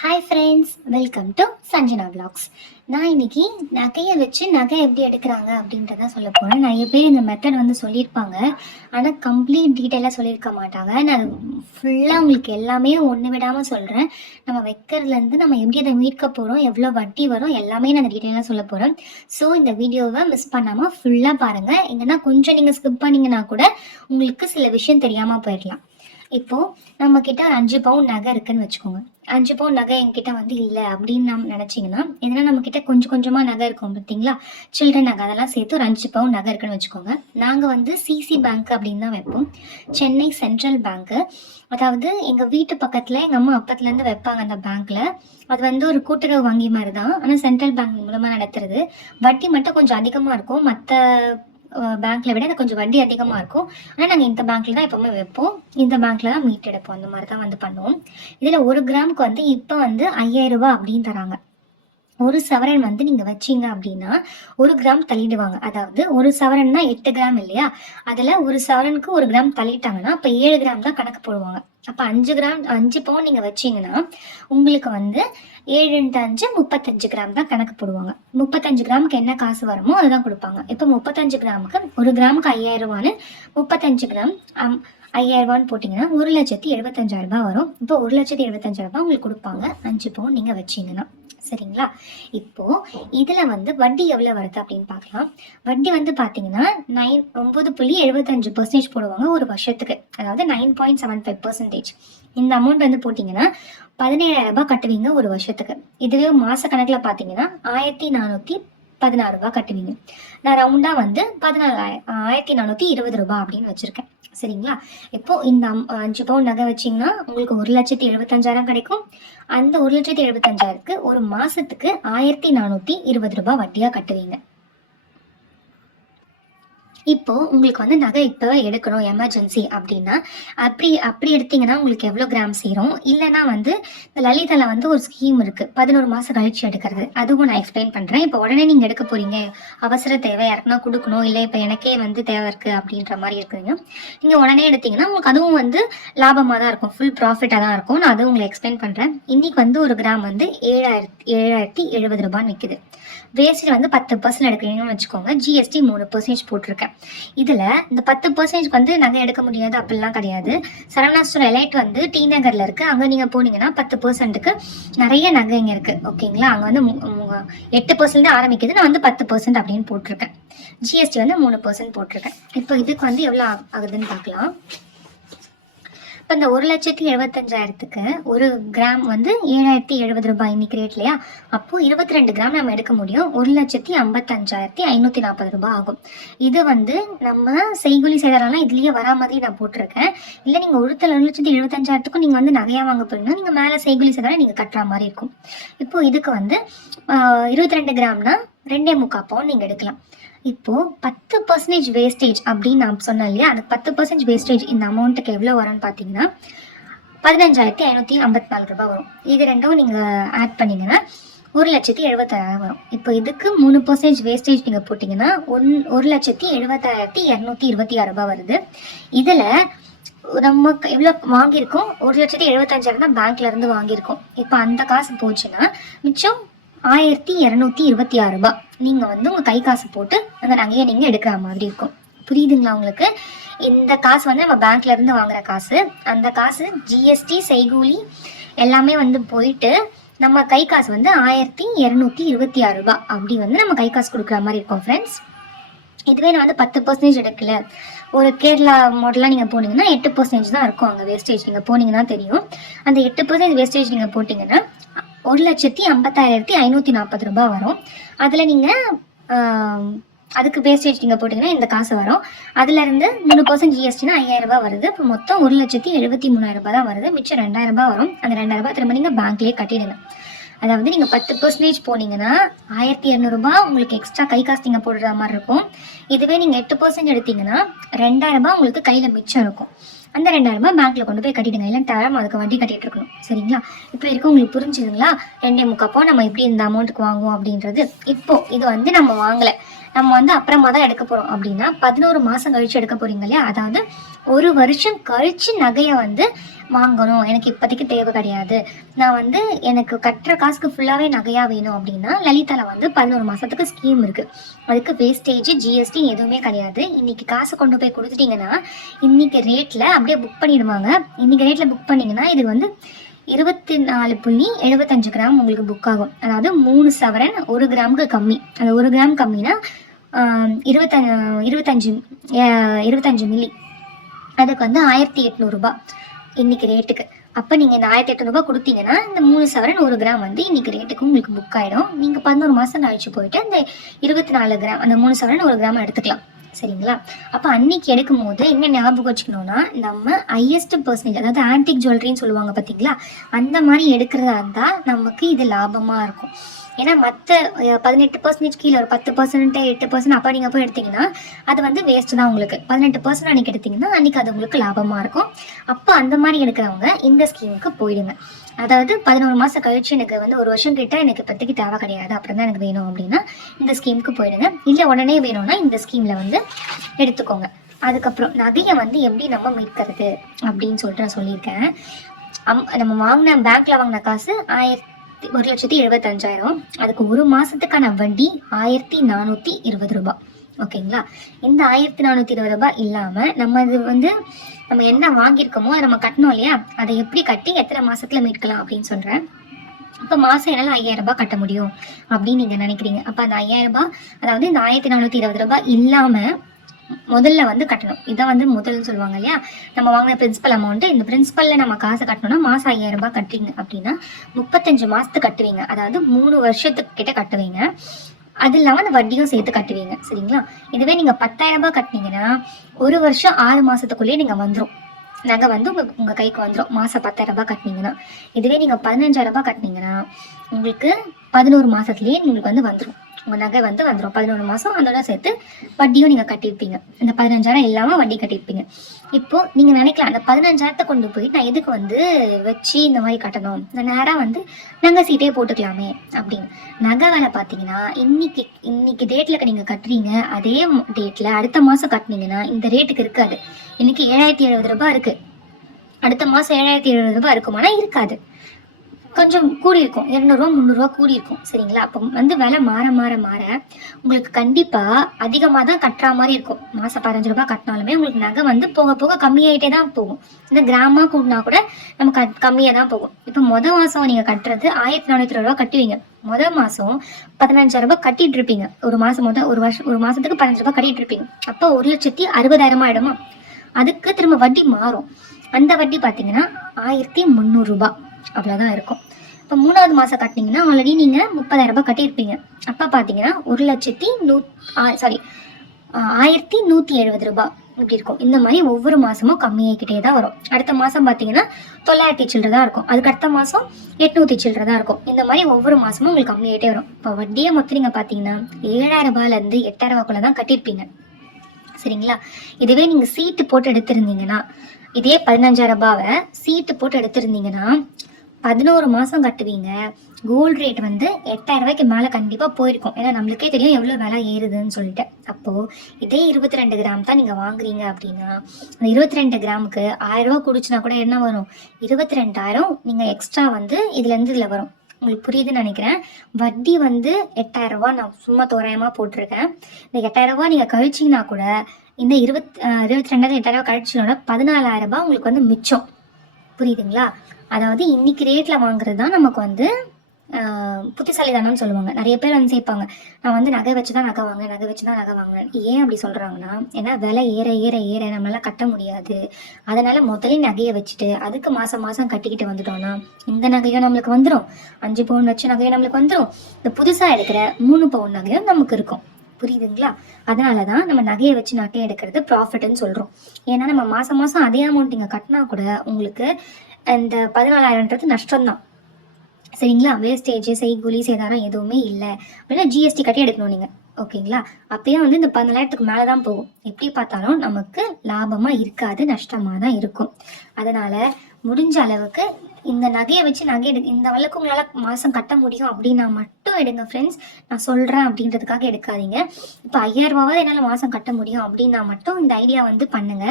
Hi friends welcome to Sanjana blogs நான் இன்னைக்கு நகையை வச்சு நகை எப்படி எடுக்கிறாங்க அப்படின்றத சொல்ல போகிறேன் நிறைய பேர் இந்த மெத்தட் வந்து சொல்லியிருப்பாங்க. ஆனால் கம்ப்ளீட் டீட்டெயிலாக சொல்லியிருக்க மாட்டாங்க. நான் ஃபுல்லாக உங்களுக்கு எல்லாமே ஒன்று விடாமல் சொல்கிறேன் நம்ம வைக்கிறதுலேருந்து நம்ம எப்படி அதை மீட்க போகிறோம் எவ்வளோ வட்டி வரும் எல்லாமே நான் டீட்டெயிலாக சொல்ல போகிறேன் ஸோ இந்த வீடியோவை மிஸ் பண்ணாமல் ஃபுல்லாக பாருங்கள் எங்கன்னா கொஞ்சம் நீங்கள் ஸ்கிப் பண்ணீங்கன்னா கூட உங்களுக்கு சில விஷயம் தெரியாமல் போயிடலாம். இப்போ நம்ம கிட்ட ஒரு அஞ்சு பவுன் நகை இருக்குன்னு வச்சுக்கோங்க. அஞ்சு பவுன் நகை என்கிட்ட வந்து இல்லை அப்படின்னு நம்ம நினச்சிங்கன்னா எதனா நம்ம கிட்ட கொஞ்சம் கொஞ்சமாக நகை இருக்கும் பார்த்தீங்களா? சில்ட்ரன் நகை அதெல்லாம் சேர்த்து ஒரு அஞ்சு பவுன் நகை இருக்குன்னு வச்சுக்கோங்க. நாங்கள் வந்து சிசி பேங்க் அப்படின்னு தான் வைப்போம். சென்னை சென்ட்ரல் பேங்க்கு அதாவது எங்கள் வீட்டு பக்கத்தில் எங்கள் அம்மா அப்பத்துலேருந்து வைப்பாங்க அந்த பேங்க்கில் அது வந்து ஒரு கூட்டுறவு வங்கி மாதிரி தான். ஆனால் சென்ட்ரல் பேங்க் மூலமாக நடத்துறது. வட்டி மட்டும் கொஞ்சம் அதிகமாக இருக்கும். மற்ற பேங்க்ல விட அது கொஞ்சம் வட்டி அதிகமாக இருக்கும். ஆனால் நாங்கள் இந்த பேங்க்ல தான் எப்பவுமே வைப்போம். இந்த பேங்க்ல தான் மீட் எடுப்போம். அந்த மாதிரி தான் வந்து பண்ணுவோம். இதில் ஒரு கிராமுக்கு வந்து இப்போ வந்து ஐயாயிரம் ரூபாய் அப்படின்னு தராங்க. ஒரு சவரன் வந்து நீங்கள் வச்சீங்க அப்படின்னா ஒரு கிராம் தள்ளிடுவாங்க. அதாவது ஒரு சவரன்னா எட்டு கிராம் இல்லையா? அதில் ஒரு சவரனுக்கு ஒரு கிராம் தள்ளிட்டாங்கன்னா அப்போ ஏழு கிராம் தான் கணக்கு போடுவாங்க. அப்போ அஞ்சு கிராம் அஞ்சு பவுன் நீங்கள் வச்சீங்கன்னா உங்களுக்கு வந்து ஏழு இன்ட்டு அஞ்சு முப்பத்தஞ்சு கிராம் தான் கணக்கு போடுவாங்க. முப்பத்தஞ்சு கிராமுக்கு என்ன காசு வருமோ அதுதான் கொடுப்பாங்க. இப்போ முப்பத்தஞ்சு கிராமுக்கு ஒரு கிராமுக்கு ஐயாயிரம் ரூபான்னு முப்பத்தஞ்சு கிராம் அம், ஐயாயிரம் போட்டிங்கன்னா ஒரு லட்சத்தி எழுபத்தஞ்சாயிரம் ரூபாய் வரும். இப்போ ஒரு லட்சத்தி எழுபத்தஞ்சாயிரம் ரூபாய் உங்களுக்கு கொடுப்பாங்க. அஞ்சு பவுன் நீங்கள் வச்சீங்கன்னா. சரிங்களா? இப்போ இதுல வந்து வட்டி எவ்வளவு வருது அப்படின்னு பார்க்கலாம். வட்டி வந்து பாத்தீங்கன்னா நைன் ஒன்பது புள்ளி எழுபத்தஞ்சு பர்சன்டேஜ் போடுவாங்க ஒரு வருஷத்துக்கு. அதாவது nine point seven five percentage இந்த அமௌண்ட் வந்து போட்டிங்கன்னா பதினேழாயிரம் ரூபாய் கட்டுவீங்க ஒரு வருஷத்துக்கு. இதுவே மாச கணக்குல பாத்தீங்கன்னா ஆயிரத்தி நானூத்தி பதினாறு ரூபாய் கட்டுவீங்க. நான் ரவுண்டா வந்து பதினாலாயிரம் ஆயிரத்தி நானூத்தி இருபது ரூபாய் அப்படின்னு வச்சிருக்கேன். சரிங்களா? இப்போ இந்த அம்- அஞ்சு பவுன் நகை வச்சீங்கன்னா உங்களுக்கு ஒரு லட்சத்தி எழுபத்தஞ்சாயிரம் கிடைக்கும். அந்த ஒரு லட்சத்தி எழுபத்தஞ்சாயிரத்துக்கு ஒரு மாசத்துக்கு ஆயிரத்தி நானூத்தி இருபது ரூபாய் வட்டியா கட்டுவீங்க. இப்போ உங்களுக்கு வந்து நகை இப்போ எடுக்கணும் எமர்ஜென்சி அப்படின்னா அப்படி அப்படி எடுத்தீங்கன்னா உங்களுக்கு எவ்வளோ கிராம் சேரும்? இல்லைன்னா வந்து இந்த லலிதால வந்து ஒரு ஸ்கீம் இருக்குது பதினோரு மாதம் கழிச்சு எடுக்கிறது. அதுவும் நான் எக்ஸ்பிளைன் பண்ணுறேன் இப்போ உடனே நீங்கள் எடுக்க போகிறீங்க அவசர தேவை யாருக்குன்னா கொடுக்கணும். இல்லை இப்போ எனக்கே வந்து தேவை இருக்குது அப்படின்ற மாதிரி இருக்குதுங்க. நீங்கள் உடனே எடுத்தீங்கன்னா உங்களுக்கு அதுவும் வந்து லாபமாக தான் இருக்கும். ஃபுல் ப்ராஃபிட்டாக தான் இருக்கும். நான் அதுவும் உங்களுக்கு எக்ஸ்பிளைன் பண்ணுறேன் இன்னைக்கு வந்து ஒரு கிராம் வந்து ஏழாயிரத்தி ஏழாயிரத்தி எழுபது ரூபான்னு விற்குது வேஸ்டில் வந்து பத்து பர்சன்ட் எடுக்கிறீங்கன்னு வச்சுக்கோங்க. ஜிஎஸ்டி மூணு பர்சன்டேஜ் போட்டிருக்கேன். இதில் இந்த பத்து பர்சன்டேஜ் வந்து நகை எடுக்க முடியாது அப்படிலாம் கிடையாது. சரவணா ஸ்டோர் எலைட் வந்து டி நகரில் இருக்குது அங்கே நீங்கள் போனீங்கன்னா பத்து பர்சன்ட்டுக்கு நிறைய நகை இங்கே இருக்குது ஓகேங்களா அங்கே வந்து மு- எட்டு பர்சன்ட் ஆரம்பிக்குது. நான் வந்து பத்து பர்சன்ட் அப்படின்னு போட்டிருக்கேன். ஜிஎஸ்டி வந்து மூணு பர்சன்ட் போட்டிருக்கேன். இப்போ இதுக்கு வந்து எவ்வளோ ஆகுதுன்னு பார்க்கலாம். இப்போ இந்த ஒரு லட்சத்தி எழுபத்தஞ்சாயிரத்துக்கு ஒரு கிராம் வந்து ஏழாயிரத்தி எழுபது ரூபாய் இன்னைக்கு ரேட் இல்லையா? அப்போ இருபத்தி ரெண்டு கிராம் நம்ம எடுக்க முடியும். ஒரு லட்சத்தி ஐம்பத்தஞ்சாயிரத்தி ஐநூற்றி நாற்பது ரூபாய் ஆகும். இது வந்து நம்ம செய்கூலி செய்தாரெல்லாம் இதுலயே வரா மாதிரி நான் போட்டிருக்கேன். இல்லை நீங்கள் ஒரு ஒரு லட்சத்தி எழுபத்தஞ்சாயிரத்துக்கும் நீங்கள் வந்து நகையா வாங்க போறீங்கன்னா நீங்கள் மேலே செய்கூலி செய்தாலும் நீங்கள் கட்டுற மாதிரி இருக்கும். இப்போ இதுக்கு வந்து இருபத்தி ரெண்டு கிராம்னா ரெண்டே முக்கால் பவுன் நீங்கள் எடுக்கலாம். இப்போ பத்து பர்சன்டேஜ் வேஸ்டேஜ் அப்படின்னு நான் சொன்னேன் இல்லையா? அந்த பத்து பர்சன்டேஜ் வேஸ்டேஜ் இந்த அமௌண்ட்டுக்கு எவ்வளோ வரும்னு பார்த்தீங்கன்னா பதினஞ்சாயிரத்தி ஐநூற்றி ஐம்பத்தி நாலு ரூபாய் வரும். இது ரெண்டும் நீங்கள் ஆட் பண்ணீங்கன்னா ஒரு லட்சத்தி எழுபத்தாயிரம் வரும். இப்போ இதுக்கு மூணு பர்சன்டேஜ் வேஸ்டேஜ் நீங்கள் போட்டிங்கன்னா ஒன் ஒரு லட்சத்தி எழுபத்தாயிரத்தி இரநூத்தி இருபத்தி ஆறு ரூபாய் வருது. இதில் நம்ம எவ்வளோ வாங்கியிருக்கோம்? ஒரு லட்சத்தி எழுபத்தஞ்சாயிரம் தான் பேங்க்லேருந்து வாங்கியிருக்கோம். இப்போ அந்த காசு போச்சுன்னா மிச்சம் ஆயிரத்தி இரநூத்தி இருபத்தி ஆறு ரூபாய். நீங்கள் வந்து உங்கள் கை காசு போட்டு அந்த நகையை நீங்கள் எடுக்கிற மாதிரி இருக்கும். புரியுதுங்களா உங்களுக்கு? இந்த காசு வந்து நம்ம பேங்க்ல இருந்து வாங்குற காசு. அந்த காசு ஜிஎஸ்டி செய்கூலி எல்லாமே வந்து போயிட்டு நம்ம கை காசு வந்து ஆயிரத்தி இரநூத்தி இருபத்தி ஆறு ரூபாய். அப்படி வந்து நம்ம கை காசு கொடுக்குற மாதிரி இருக்கும் ஃப்ரெண்ட்ஸ் இதுவே நான் வந்து பத்து பர்சன்டேஜ் எடுக்கல. ஒரு கேரளா மாடலாக நீங்கள் போனீங்கன்னா எட்டு பர்சன்டேஜ் தான் இருக்கும் அங்கே வேஸ்டேஜ் நீங்கள் போனீங்கன்னா தெரியும். அந்த எட்டு பர்சன்டேஜ் வேஸ்டேஜ் நீங்கள் போட்டிங்கன்னா ஒரு லட்சத்தி ஐம்பத்தாயிரத்தி ஐநூற்றி நாற்பது ரூபாய் வரும். அதில் நீங்கள் அதுக்கு வேஸ்டேஜ் நீங்கள் போட்டிங்கன்னா இந்த காசு வரும். அதுலேருந்து மூணு பர்சன்ட் ஜிஎஸ்டினா ஐயாயிரம் ரூபாய் வருது. இப்போ மொத்தம் ஒரு லட்சத்தி எழுபத்தி மூணாயிரம் ரூபாய் தான் வருது. மிச்சம் ரெண்டாயிரம் ரூபாய் வரும். அந்த ரெண்டாயிரம் ரூபாய் திரும்ப நீங்கள் பேங்க்லேயே கட்டிடுங்க. அதாவது நீங்கள் பத்து பர்சன்டேஜ் போனீங்கன்னா ஆயிரத்தி இரநூறுபா உங்களுக்கு எக்ஸ்ட்ரா கை காசு நீங்கள் போடுற மாதிரி இருக்கும். இதுவே நீங்கள் எட்டு பர்சன்ட் எடுத்தீங்கன்னா ரெண்டாயிரம் ரூபாய் உங்களுக்கு கையில் மிச்சம் இருக்கும். அந்த ரெண்டாயிரம் ரூபாய் பேங்க்ல கொண்டு போய் கட்டிடுங்க. இல்லை தரம் அதுக்கு வட்டி கட்டிட்டு இருக்கணும். சரிங்களா? இப்போ இருக்க உங்களுக்கு புரிஞ்சுதுங்களா ரெண்டே முக்கப்போ நம்ம எப்படி இந்த அமௌண்ட்டுக்கு வாங்குவோம் அப்படின்றது? இப்போ இது வந்து நம்ம வாங்கலை. நம்ம வந்து அப்புறமா தான் எடுக்க போகிறோம் அப்படின்னா பதினோரு மாதம் கழித்து எடுக்க போகிறீங்க இல்லையா? அதாவது ஒரு வருஷம் கழித்து நகையை வந்து வாங்கணும். எனக்கு இப்போதைக்கு தேவை கிடையாது. நான் வந்து எனக்கு கட்டுற காசுக்கு ஃபுல்லாகவே நகையாக வேணும் அப்படின்னா லலிதாவில் வந்து பதினோரு மாதத்துக்கு ஸ்கீம் இருக்குது அதுக்கு வேஸ்டேஜ் ஜிஎஸ்டி எதுவுமே கிடையாது. இன்னைக்கு காசு கொண்டு போய் கொடுத்துட்டீங்கன்னா இன்னைக்கு ரேட்டில் அப்படியே புக் பண்ணிடுவாங்க. இன்னைக்கு ரேட்டில் புக் பண்ணிங்கன்னா இது வந்து இருபத்தி நாலு புள்ளி எழுபத்தஞ்சு கிராம் உங்களுக்கு புக் ஆகும். அதாவது மூணு சவரன் ஒரு கிராமுக்கு கம்மி. அந்த ஒரு கிராம் கம்மினா இருபத்த இருபத்தஞ்சு இருபத்தஞ்சு மில்லி அதுக்கு வந்து ஆயிரத்தி எட்நூறுபா இன்னைக்கு ரேட்டுக்கு அப்போ நீங்கள் இந்த ஆயிரத்தி எட்நூறுபா கொடுத்தீங்கன்னா இந்த மூணு சவரன் ஒரு கிராம் வந்து இன்னைக்கு ரேட்டுக்கு உங்களுக்கு புக் ஆகிடும் நீங்கள் பதினோரு மாதம் கழிச்சு போயிட்டு அந்த இருபத்தி நாலு கிராம் அந்த மூணு சவரன் ஒரு கிராம் எடுத்துக்கலாம். சரிங்களா? அப்போ அன்னைக்கு எடுக்கும் போது என்ன ஞாபகம் வச்சுக்கணும்னா நம்ம ஹையஸ்ட் பர்சன்டேஜ் அதாவது ஆன்டிக் ஜுவல்லரின்னு சொல்லுவாங்க பார்த்தீங்களா அந்த மாதிரி எடுக்கிறதா இருந்தால் நமக்கு இது லாபமாக இருக்கும். ஏன்னா மற்ற பதினெட்டு பர்சன்டேஜ் கீழே ஒரு பத்து பர்சன்ட் எட்டு பர்சன்ட் அப்போ நீங்கள் போய் எடுத்தீங்கன்னா அது வந்து வேஸ்ட் தான் உங்களுக்கு. பதினெட்டு பர்சன்ட் அன்றைக்கி எடுத்தீங்கன்னா அன்றைக்கி அது உங்களுக்கு லாபமாக இருக்கும். அப்போ அந்த மாதிரி எடுக்கிறவங்க இந்த ஸ்கீமுக்கு போயிடுங்க. அதாவது பதினோரு மாதம் கழிச்சு எனக்கு வந்து ஒரு வருஷம் கிட்ட எனக்கு இப்போதைக்கு தேவை கிடையாது. அப்புறம் தான் எனக்கு வேணும் அப்படின்னா இந்த ஸ்கீமுக்கு போயிடுங்க. இல்லை உடனே வேணும்னா இந்த ஸ்கீமில் வந்து எடுத்துக்கோங்க. அதுக்கப்புறம் நகையை வந்து எப்படி நம்ம மீட்கிறது அப்படின்னு சொல்லிட்டு நான் சொல்லியிருக்கேன். அம் நம்ம வாங்கின பேங்க்ல வாங்கின காசு ஆயிரத்தி ஒரு லட்சத்தி எழுபத்தஞ்சாயிரம். அதுக்கு ஒரு மாசத்துக்கான வட்டி ஆயிரத்தி நானூற்றி இருபது ரூபாய் ஓகேங்களா? இந்த ஆயிரத்தி நானூற்றி இருபது ரூபாய் இல்லாமல் நம்ம இது வந்து நம்ம என்ன வாங்கியிருக்கோமோ அதை நம்ம கட்டணும் இல்லையா? அதை எப்படி கட்டி எத்தனை மாதத்தில் மீட்கலாம் அப்படின்னு சொல்கிறேன் இப்போ மாதம் என்னால் ஐயாயிரம் ரூபாய் கட்ட முடியும் அப்படின்னு நீங்கள் நினைக்கிறீங்க. அப்போ அந்த ஐயாயிரம் ரூபாய் அதாவது இந்த ஆயிரத்தி நானூற்றி இருபது ரூபாய் இல்லாமல் முதல்ல வந்து கட்டணும். இதான் வந்து முதல்னு சொல்லுவாங்க இல்லையா? நம்ம வாங்கின பிரின்சிபல் அமௌண்ட்டு இந்த பிரின்சிபலில் நம்ம காசு கட்டணும்னா மாதம் ஐயாயிரம் ரூபாய் கட்டுறீங்க அப்படின்னா முப்பத்தஞ்சு மாதத்துக்கு கட்டுவீங்க. அதாவது மூணு வருஷத்துக்கு கிட்ட கட்டுவீங்க. அது இல்லாமல் அந்த வட்டியும் சேர்த்து கட்டுவீங்க. சரிங்களா? இதுவே நீங்கள் பத்தாயிரம் ரூபாய் கட்டினீங்கன்னா ஒரு வருஷம் ஆறு மாதத்துக்குள்ளேயே நீங்கள் வந்துடும் நகை வந்து உங்கள் உங்கள் கைக்கு வந்துடும் மாதம் பத்தாயிரம் ரூபாய் கட்டினீங்கன்னா. இதுவே நீங்கள் பதினஞ்சாயிரம் ரூபாய் கட்டினீங்கன்னா உங்களுக்கு பதினோரு மாதத்துலேயே உங்களுக்கு வந்து வந்துடும் உங்கள் நகை வந்து வந்துடும் பதினொன்று மாதம் அதோட சேர்த்து வட்டியும் நீங்கள் கட்டியிருப்பீங்க. இந்த பதினஞ்சாயிரம் இல்லாமல் வட்டி கட்டியிருப்பீங்க. இப்போ நீங்கள் நினைக்கலாம் அந்த பதினஞ்சாயிரத்தை கொண்டு போய் நான் எதுக்கு வந்து வச்சு இந்த மாதிரி கட்டணும்? இந்த நேராக வந்து நகை சீட்டே போட்டுக்கலாமே அப்படின்னு. நகை வேலை பார்த்தீங்கன்னா இன்னைக்கு இன்னைக்கு டேட்டில் நீங்கள் கட்டுறீங்க. அதே டேட்டில் அடுத்த மாதம் கட்டினீங்கன்னா இந்த ரேட்டுக்கு இருக்காது. இன்னைக்கு ஏழாயிரத்தி எழுபது ரூபாய் இருக்குது அடுத்த மாதம் ஏழாயிரத்தி எழுபது ரூபாய் இருக்குமானா இருக்காது. கொஞ்சம் கூடி இருக்கும் இரநூறுவா முந்நூறுரூவா கூடி இருக்கும் சரிங்களா? அப்போ வந்து விலை மாற மாற மாற உங்களுக்கு கண்டிப்பாக அதிகமாக தான் கட்டுற மாதிரி இருக்கும். மாதம் பதினஞ்சு ரூபாய் கட்டினாலுமே உங்களுக்கு நகை வந்து போக போக கம்மியாயிட்டே தான் போகும். இந்த கிராமா கூட்டினா கூட நம்ம கம்மியாக தான் போகும். இப்போ மொதல் மாதம் நீங்கள் கட்டுறது ஆயிரத்தி நானூற்றி ரூபா கட்டுவீங்க. மொதல் மாதம் பதினஞ்சாயிரம் ரூபாய் கட்டிட்டு இருப்பீங்க. ஒரு மாதம் மொதல் ஒரு வருஷம் ஒரு மாதத்துக்கு பதினஞ்சு ரூபாய் கட்டிட்டு இருப்பீங்க. அப்போ ஒரு லட்சத்தி அறுபதாயிரமா ஆயிடுமா? அதுக்கு திரும்ப வட்டி மாறும். அந்த வட்டி பார்த்தீங்கன்னா ஆயிரத்தி முந்நூறுரூபா அவ்வளோதான் இருக்கும். இப்போ மூணாவது மாதம் கட்டினீங்கன்னா ஆல்ரெடி நீங்கள் முப்பதாயிரம் ரூபாய் கட்டியிருப்பீங்க. அப்போ பார்த்தீங்கன்னா ஒரு லட்சத்தி நூ சாரி ஆயிரத்தி நூற்றி எழுபது ரூபாய் இப்படி இருக்கும். இந்த மாதிரி ஒவ்வொரு மாதமும் கம்மியாகிக்கிட்டே தான் வரும். அடுத்த மாதம் பார்த்தீங்கன்னா தொள்ளாயிரத்தி சில்லற தான் இருக்கும். அதுக்கு அடுத்த மாதம் எட்நூற்றி சில்லற தான் இருக்கும். இந்த மாதிரி ஒவ்வொரு மாதமும் உங்களுக்கு கம்மியாகிட்டே வரும். இப்போ வட்டியை மொத்தம் நீங்கள் பார்த்தீங்கன்னா ஏழாயிரம் ரூபாயிலேருந்து எட்டாயிரம் ரூபாய்க்குள்ள தான் கட்டியிருப்பீங்க. சரிங்களா? இதுவே நீங்கள் சீட்டு போட்டு எடுத்திருந்தீங்கன்னா இதே பதினஞ்சாயிரம் ரூபாவை சீட்டு போட்டு எடுத்திருந்தீங்கன்னா பதினோரு மாதம் கட்டுவீங்க. கோல்டு ரேட் வந்து எட்டாயிரம் ரூபாய்க்கு மேலே கண்டிப்பாக போயிருக்கும். ஏன்னா நம்மளுக்கே தெரியும் எவ்வளோ விலை ஏறுதுன்னு சொல்லிட்டு. அப்போது இதே இருபத்தி ரெண்டு கிராம் தான் நீங்கள் வாங்குறீங்க அப்படின்னா அந்த இருபத்தி ரெண்டு கிராமுக்கு ஆயிரம் ரூபாய் குடிச்சுனா கூட என்ன வரும்? இருபத்தி ரெண்டாயிரம் நீங்கள் எக்ஸ்ட்ரா வந்து இதுலேருந்து இதில் வரும். உங்களுக்கு புரியுதுன்னு நினைக்கிறேன். வட்டி வந்து எட்டாயிரம் ரூபா நான் சும்மா தோராயமாக போட்டிருக்கேன். இந்த எட்டாயிரம் ரூபாய் நீங்கள் கழிச்சிங்கன்னா கூட இந்த இருபத் இருபத்தி ரெண்டாயிரம் எட்டாயிரம் ரூபாய் கழிச்சினோட பதினாலாயிரம் ரூபாய் உங்களுக்கு வந்து மிச்சம். புரியுதுங்களா? அதாவது இன்னைக்கு ரேட்டில் வாங்குறது தான் நமக்கு வந்து ஆஹ், சொல்லுவாங்க. நிறைய பேர் வந்து சேர்ப்பாங்க. நான் வந்து நகை வச்சு தான் நகை வாங்க நகை வச்சு தான் நகை வாங்கினேன் ஏன் அப்படி சொல்கிறாங்கன்னா ஏன்னா விலை ஏற ஏற ஏற நம்மளால் கட்ட முடியாது. அதனால முதல்ல நகையை வச்சுட்டு அதுக்கு மாதம் மாதம் கட்டிக்கிட்டு வந்துட்டோம்னா இந்த நகையும் நம்மளுக்கு வந்துடும் அஞ்சு பவுன் வச்ச நகையும் நம்மளுக்கு வந்துடும் இந்த புதுசாக எடுக்கிற மூணு பவுன் நகையும் நமக்கு இருக்கும். புரியுதுங்களா? அதனால தான் நம்ம நகையை வச்சு நட்டை எடுக்கிறது ப்ராஃபிட்னு சொல்கிறோம் ஏன்னா நம்ம மாதம் மாதம் அதே அமௌண்ட் நீங்கள் கட்டினா கூட உங்களுக்கு இந்த பதினாலாயிரன்றது நஷ்டம்தான். சரிங்களா? வேஸ்டேஜ் செய்கூலி சேதாரம் எதுவுமே இல்லை. அப்படின்னா ஜிஎஸ்டி கட்டி எடுக்கணும் நீங்கள் ஓகேங்களா? அப்பயே வந்து இந்த பதினாலாயிரத்துக்கு மேலே தான் போகும். எப்படி பார்த்தாலும் நமக்கு லாபமாக இருக்காது நஷ்டமாக தான் இருக்கும். அதனால் முடிஞ்ச அளவுக்கு இந்த நகையை வச்சு நகை எடு இந்த அளவுக்கு உங்களால் மாதம் கட்ட முடியும் அப்படின்னா மட்டும் எடுங்க ஃப்ரெண்ட்ஸ் நான் சொல்கிறேன் அப்படின்றதுக்காக எடுக்காதீங்க. இப்போ ஐயாயிரரூபாவது என்னால் மாதம் கட்ட முடியும் அப்படின்னா மட்டும் இந்த ஐடியா வந்து பண்ணுங்க.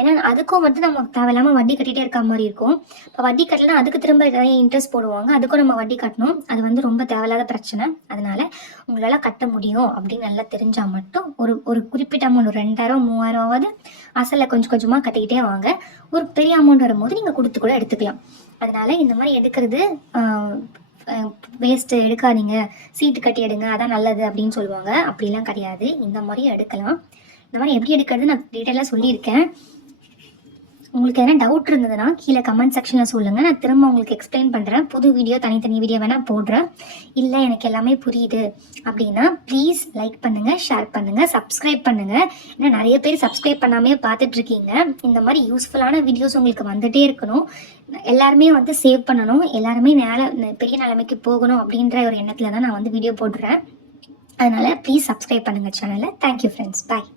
ஏன்னா அதுக்கும் வந்து நம்ம தேவையில்லாமல் வட்டி கட்டிகிட்டே இருக்க மாதிரி இருக்கும். இப்போ வட்டி கட்டலாம் அதுக்கு திரும்ப நிறைய இன்ட்ரெஸ்ட் போடுவாங்க. அதுக்கும் நம்ம வட்டி கட்டணும். அது வந்து ரொம்ப தேவையில்லாத பிரச்சனை. அதனால உங்களால் கட்ட முடியும் அப்படின்னு நல்லா தெரிஞ்சால் மட்டும் ஒரு ஒரு குறிப்பிட்ட அமௌண்ட் ஒரு ரெண்டாயிரம் மூவாயிரமாவது அசலில் கொஞ்சம் கொஞ்சமாக கட்டிக்கிட்டே வாங்க. ஒரு பெரிய அமௌண்ட் வரும்போது நீங்கள் கொடுத்து கூட எடுத்துக்கலாம். அதனால இந்த மாதிரி எடுக்கிறது வேஸ்ட்டு எடுக்காதீங்க. சீட்டு கட்டி எடுங்க அதான் நல்லது அப்படின்னு சொல்லுவாங்க. அப்படிலாம் கிடையாது. இந்த மாதிரியும் எடுக்கலாம். இந்த மாதிரி எப்படி எடுக்கிறது நான் டீட்டெயிலாக சொல்லியிருக்கேன். உங்களுக்கு எதனா டவுட் இருந்ததுன்னா கீழே கமெண்ட் செக்ஷனில் சொல்லுங்கள் நான் திரும்ப உங்களுக்கு எக்ஸ்பிளைன் பண்ணுறேன் புது வீடியோ தனித்தனி வீடியோ வேணால் போடுறேன். இல்லை எனக்கு எல்லாமே புரியுது. அப்படின்னா ப்ளீஸ் லைக் பண்ணுங்கள் ஷேர் பண்ணுங்கள் சப்ஸ்கிரைப் பண்ணுங்கள் ஏன்னா நிறைய பேர் சப்ஸ்கிரைப் பண்ணாமே பார்த்துட்ருக்கீங்க இந்த மாதிரி யூஸ்ஃபுல்லான வீடியோஸ் உங்களுக்கு வந்துகிட்டே இருக்கணும். எல்லாருமே வந்து சேவ் பண்ணணும். எல்லாருமே நேரம் பெரிய நிலைமைக்கு போகணும் அப்படின்ற ஒரு எண்ணத்தில் தான் நான் வந்து வீடியோ போடுறேன். அதனால் ப்ளீஸ் சப்ஸ்கிரைப் பண்ணுங்கள் சேனலை தேங்க்யூ ஃப்ரெண்ட்ஸ் பாய்